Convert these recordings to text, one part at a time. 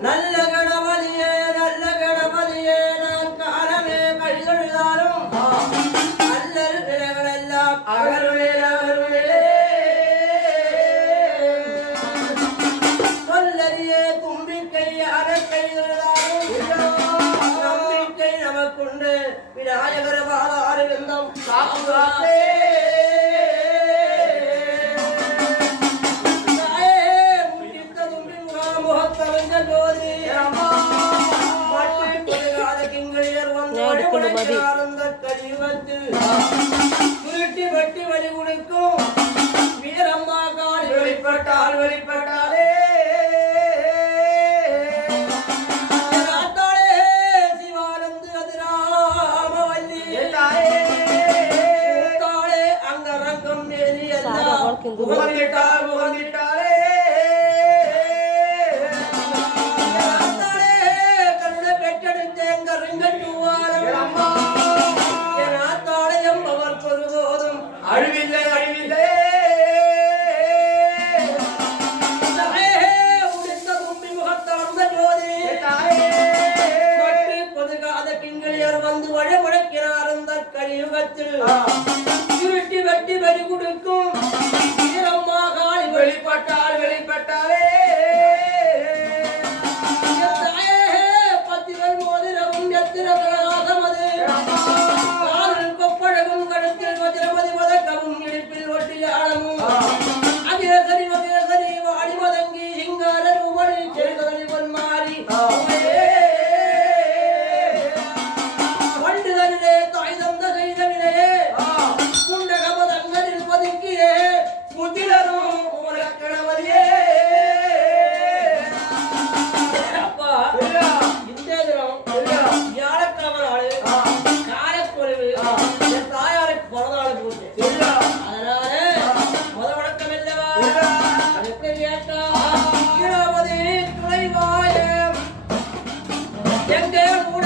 நல்ல கணபதியே நான் காலமே கழிதொழுதாலும் அல்லல் வினைகளெல்லாம் அகருளே சொல்லறியே தும்பிக்கை அறக்கை நம்பிக்கை நமக்குண்டு விநாயகர் பாதாறு விந்தம் காப்பாற்றே வெட்டி வழி கொடுக்கும் வீரம்மா கால் வெளிப்பட்டாலே சிவானந்து அதிராமவல்லி அங்க ரங்கம் மேலி முகந்திட்டாலே கருட பெற்றெடுத்த எங்க ரிங்கட்டுவாரம் அழிவில்லை உடித்த தும்பி முகத்தார்ந்த ஜோதி பொதுகாத கிங்கலியர் வந்து வழிமுடைக்கிறார் அந்த கலியுகத்தில் இருட்டி வெட்டி வெறி கொடுக்கும் வீரம்மா காளி வெளிப்பட்டாலே பத்திரல் மோதிரவும் எத்திர பிரகாசமது கொப்பழகும் கடத்தில் வஜ்ரமதி மதக்கவும் இடுப்பில் ஒட்டியாளமும் அகிரசரி மகிரசரி வாடி மதங்கி சிங்காரர் உமரி செல்கதலி பொன்மாரி வண்டுதனிலே தாய் தந்த செய்தவினையே குண்டகபதங்களில் பதுக்கியே முத்திரரும் உமரக்கணவதியே அப்பா இந்த தினம் வியாழக்கிழமை நாள் காலக்குறைவு தாயாருக்கு பிறந்தாள் போச்சு அதனால முத வணக்கம் இல்லவா அது எப்படி கேட்டா கீழாவதி துணைவாயம் எங்கே கூட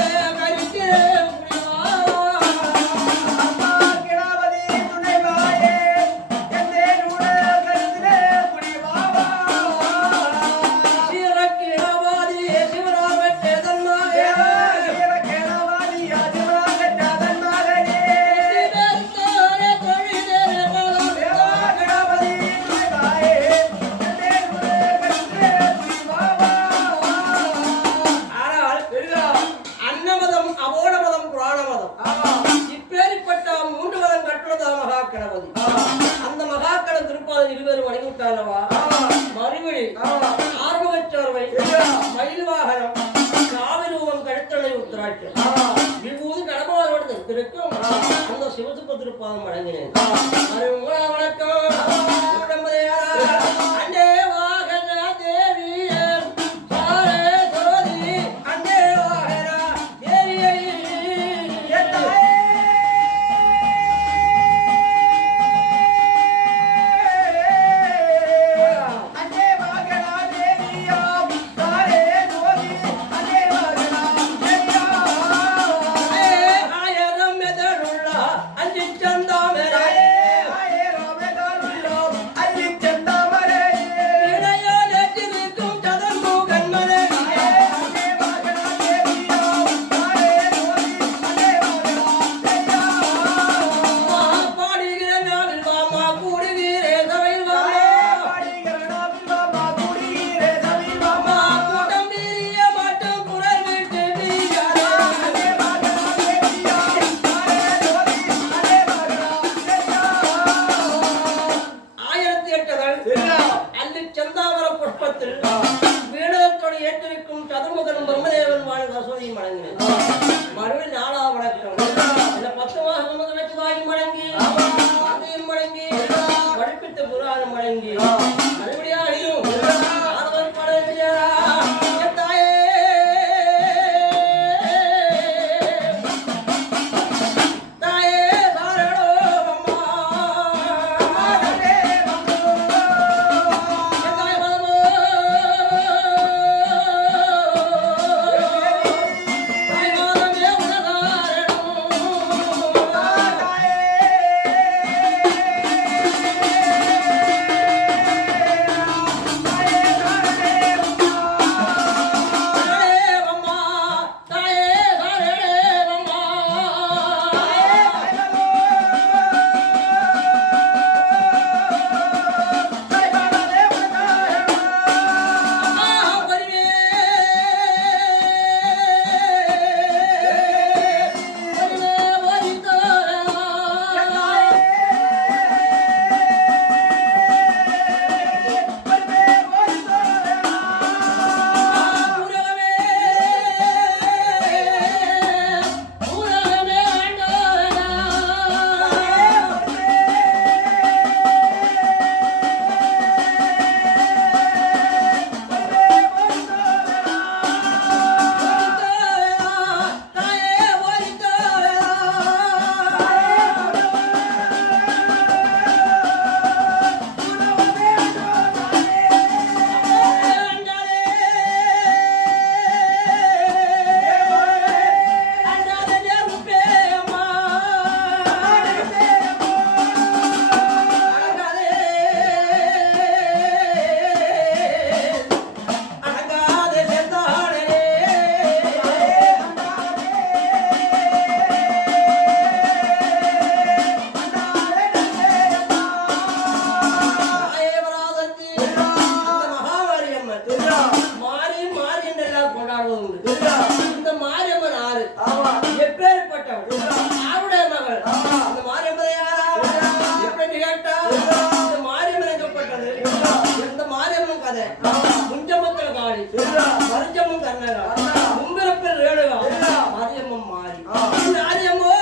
கருத்து அந்த மகாக்கடம் திருப்பாத இருவரும் வணங்கிவிட்டாலவா மறுபடி ஆர்வச்சோர்வை மயில் வாகனம் காவிரூபம் கழுத்தணை உத்தராட்சம் விபூதி கடமாவோடு திருக்கும் அந்த சிவசுப்ப திருப்பாதம் வழங்கினேன் வணக்கம் அண்டே வாகன தேவியர் அண்டே வாகன தேவியை வீணத்தோடு ஏற்றிருக்கும் சதுர்முகனும் பிரம்மதேவன் வாழ் வசதியும் வழங்கினேன்